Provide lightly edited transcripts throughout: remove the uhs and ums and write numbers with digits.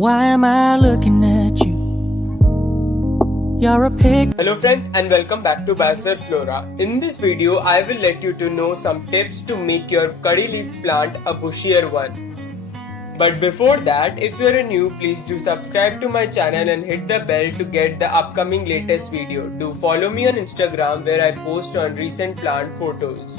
Why am I looking at you? You're a pig. Hello friends and welcome back to Biosphere Flora. In this video, I will let you to know some tips to make your curry leaf plant a bushier one. But before that, if you're new, please do subscribe to my channel and hit the bell to get the upcoming latest video. Do follow me on Instagram where I post on recent plant photos.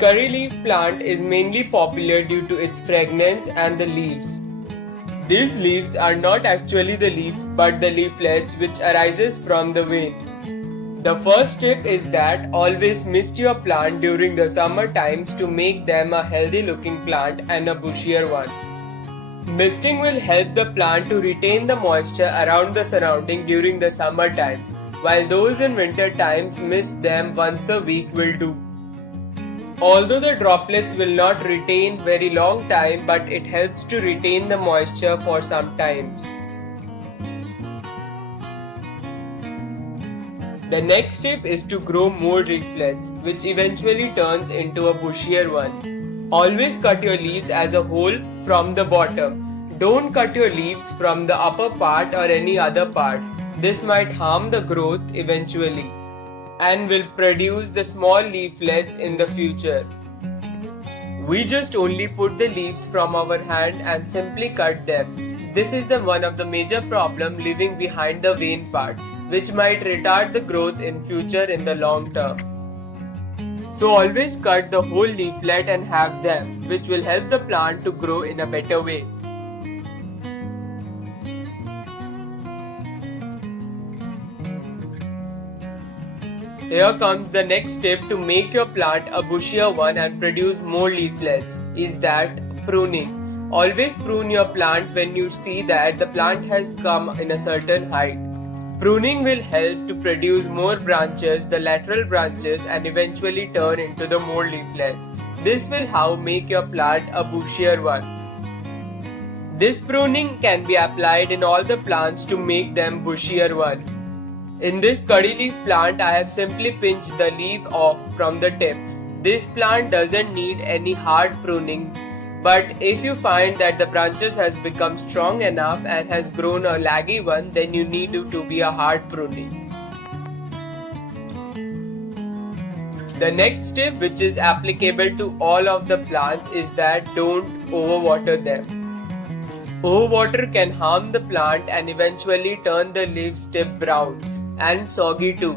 Curry leaf plant is mainly popular due to its fragrance and the leaves. These leaves are not actually the leaves but the leaflets which arises from the vein. The first tip is that always mist your plant during the summer times to make them a healthy looking plant and a bushier one. Misting will help the plant to retain the moisture around the surrounding during the summer times, while those in winter times mist them once a week will do. Although the droplets will not retain very long time, but it helps to retain the moisture for some times. The next step is to grow more leaflets, which eventually turns into a bushier one. Always cut your leaves as a whole from the bottom. Don't cut your leaves from the upper part or any other parts. This might harm the growth eventually and will produce the small leaflets in the future. We just only put the leaves from our hand and simply cut them. This is one of the major problem leaving behind the vein part, which might retard the growth in future in the long term. So always cut the whole leaflet and have them, which will help the plant to grow in a better way. Here comes the next step to make your plant a bushier one and produce more leaflets, is that pruning. Always prune your plant when you see that the plant has come in a certain height. Pruning will help to produce more branches, the lateral branches, and eventually turn into the more leaflets. This will how make your plant a bushier one. This pruning can be applied in all the plants to make them bushier one. In this curry leaf plant, I have simply pinched the leaf off from the tip. This plant doesn't need any hard pruning, but if you find that the branches has become strong enough and has grown a laggy one, then you need to be a hard pruning. The next tip, which is applicable to all of the plants, is that don't overwater them. Overwater can harm the plant and eventually turn the leaves tip brown and soggy too.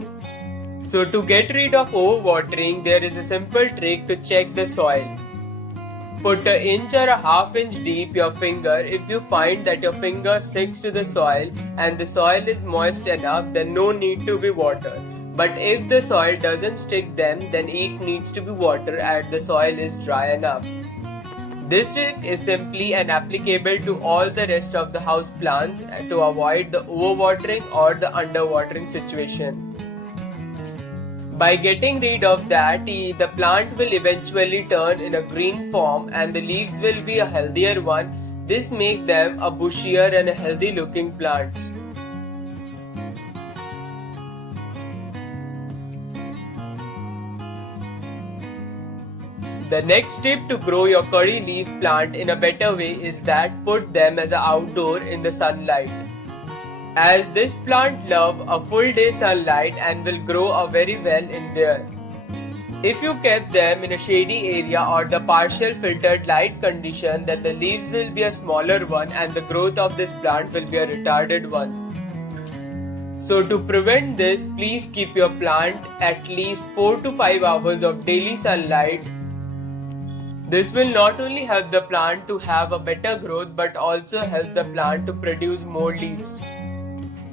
So to get rid of overwatering, there is a simple trick to check the soil. Put an inch or a half inch deep your finger. If you find that your finger sticks to the soil and the soil is moist enough, then no need to be watered. But if the soil doesn't stick then it needs to be watered as the soil is dry enough. This trick is simply and applicable to all the rest of the house plants to avoid the overwatering or the underwatering situation. By getting rid of that, the plant will eventually turn in a green form and the leaves will be a healthier one. This makes them a bushier and a healthy looking plants. The next tip to grow your curry leaf plant in a better way is that put them as an outdoor in the sunlight. As this plant love a full day sunlight and will grow very well in there. If you kept them in a shady area or the partial filtered light condition, then the leaves will be a smaller one and the growth of this plant will be a retarded one. So to prevent this, please keep your plant at least 4 to 5 hours of daily sunlight. This will not only help the plant to have a better growth but also help the plant to produce more leaves.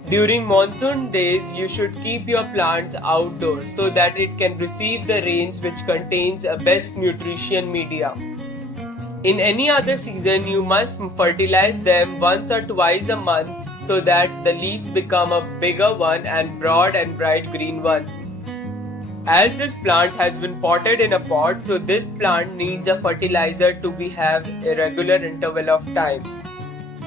During monsoon days, you should keep your plants outdoors so that it can receive the rains which contains a best nutrition media. In any other season, you must fertilize them once or twice a month so that the leaves become a bigger one and broad and bright green one. As this plant has been potted in a pot, so this plant needs a fertilizer to have a regular interval of time.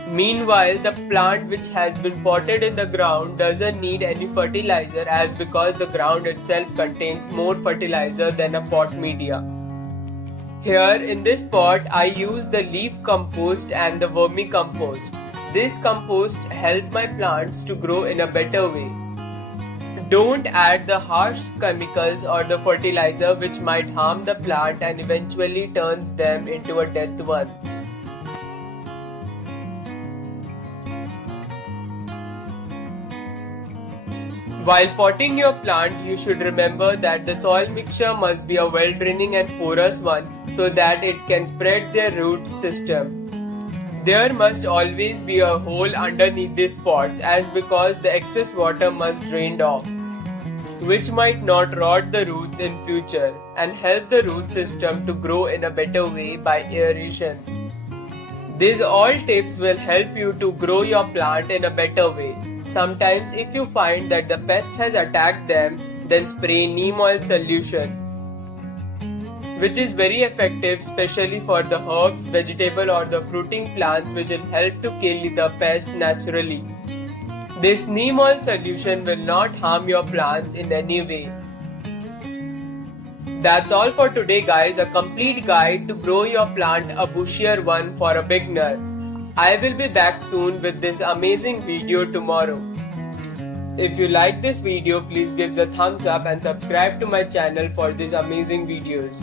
Meanwhile, the plant which has been potted in the ground doesn't need any fertilizer as because the ground itself contains more fertilizer than a pot media. Here in this pot, I use the leaf compost and the vermicompost. This compost help my plants to grow in a better way. Don't add the harsh chemicals or the fertilizer which might harm the plant and eventually turns them into a dead one. While potting your plant, you should remember that the soil mixture must be a well-draining and porous one so that it can spread their root system. There must always be a hole underneath these pots as because the excess water must drain off, which might not rot the roots in future and help the root system to grow in a better way by aeration. These all tips will help you to grow your plant in a better way. Sometimes if you find that the pest has attacked them, then spray neem oil solution, which is very effective especially for the herbs, vegetable or the fruiting plants, which will help to kill the pest naturally. This neem oil solution will not harm your plants in any way. That's all for today guys, a complete guide to grow your plant a bushier one for a beginner. I will be back soon with this amazing video tomorrow. If you like this video, please give a thumbs up and subscribe to my channel for these amazing videos.